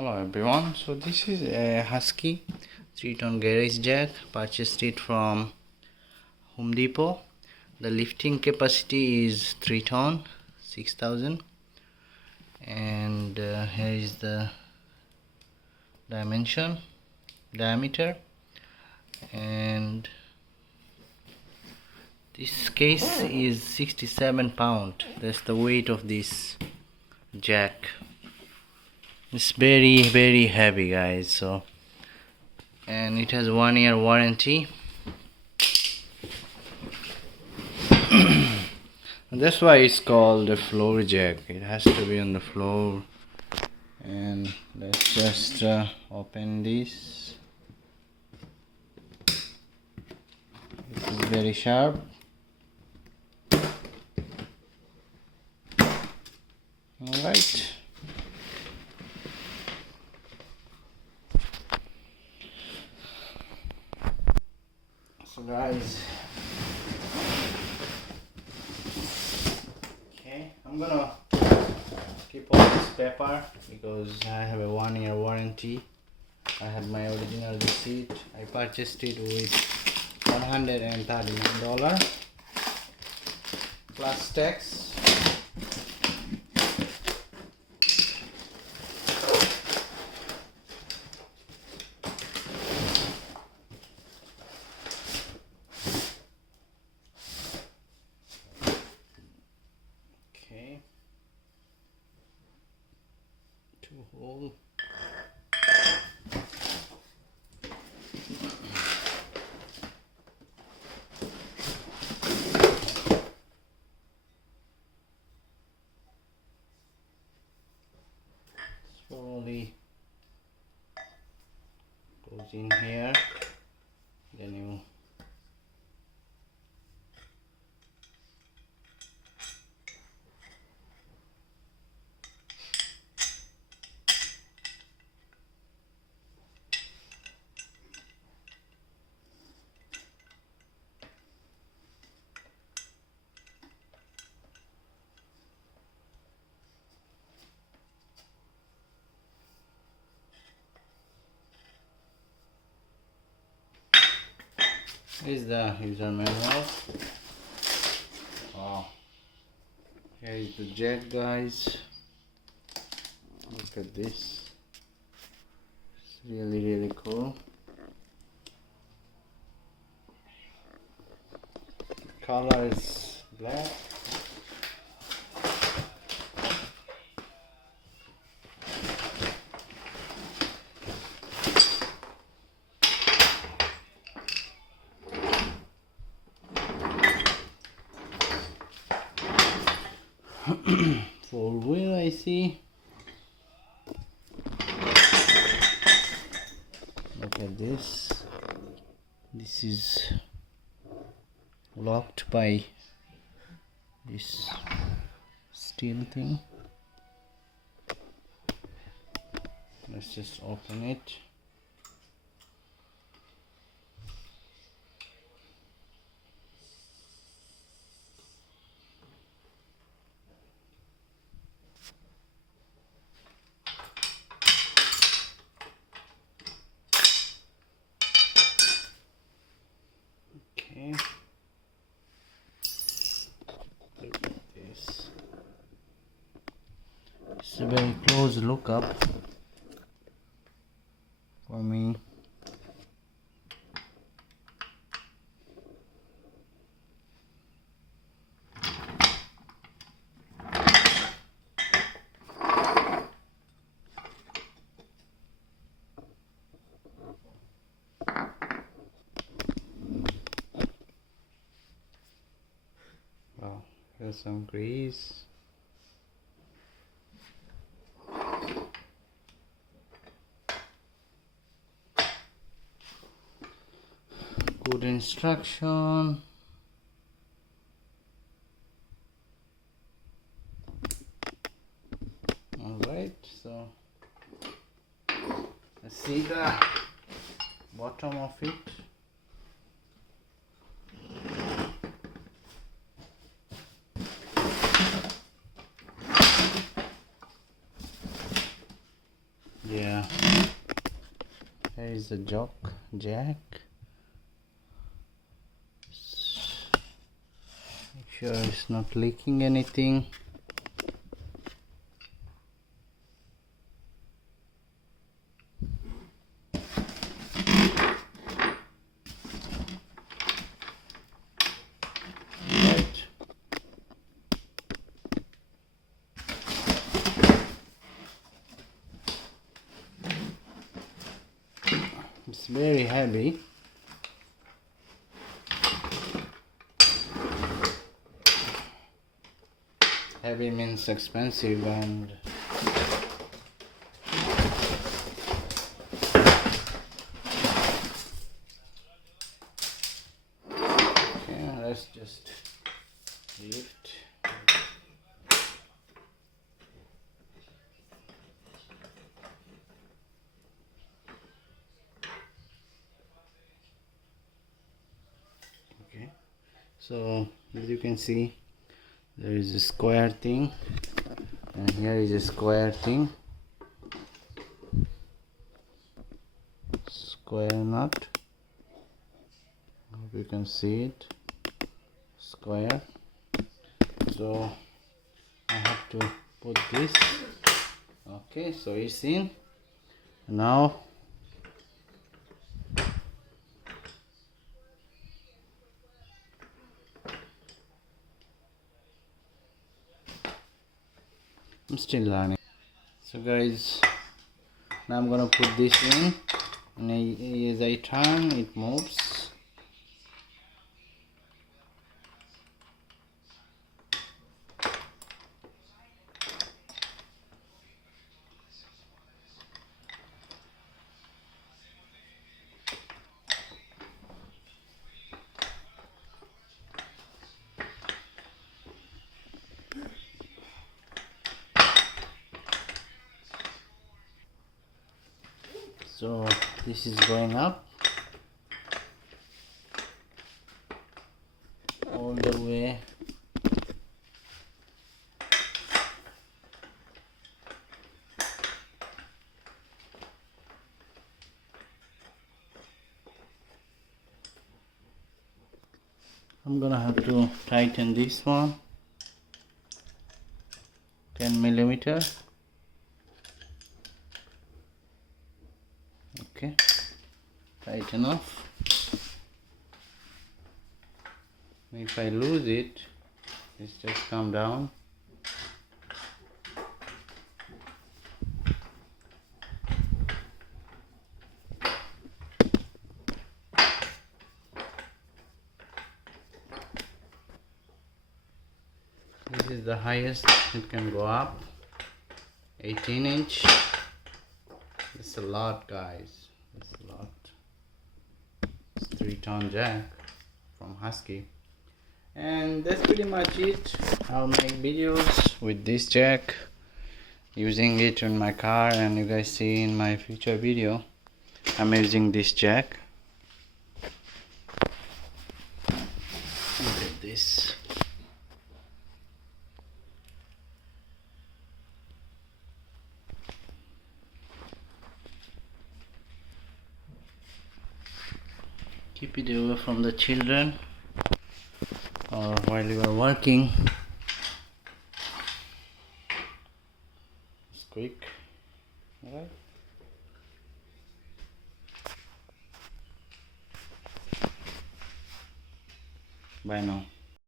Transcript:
Hello everyone, so this is a husky 3-ton garage jack. Purchased it from Home Depot. The lifting capacity is 3 ton 6000, and here is the diameter, and this case is 67 pound. That's the weight of this jack. It's very heavy, guys. So, and it has 1 year warranty. That's why it's called a floor jack. It has to be on the floor. And let's just open this. This is very sharp. Alright. So guys, okay, I'm gonna keep all this paper because I have a 1 year warranty. I have my original receipt. I purchased it with $139 plus tax. Okay, 2 hole. Slowly goes in here, then you is the user manual. Wow, here is the jack, guys. Look at this, it's really cool. Color is black. Four wheel, I see. Look at this. This is locked by this steel thing. Let's just open it. Okay. Look at this. It's a very close look up for me. Wow, here's some grease. Good instruction. Alright, so let's see the bottom of it. Yeah, here is the jack. Make sure it's not leaking anything. Right. It's very heavy. Heavy means expensive, and okay, let's just lift. Okay, so as you can see, there is a square thing, and here is a square thing, square nut. Hope you can see it, square. So I have to put this. Okay, so it's in. Now I'm still learning. So guys, now I'm gonna put this in, and as I turn, it moves. So this is going up all the way. I'm gonna have to tighten this one, 10 millimeter. Okay, tight enough. If I lose it, it's just come down. This is the highest it can go up, 18-inch. That's a lot, guys. That's a lot. It's 3-ton jack from Husky. And that's pretty much it. I'll make videos with this jack, using it in my car, and you guys see in my future video I'm using this jack. Look at this. Keep it away from the children or while you are working. It's quick. Alright. Bye now.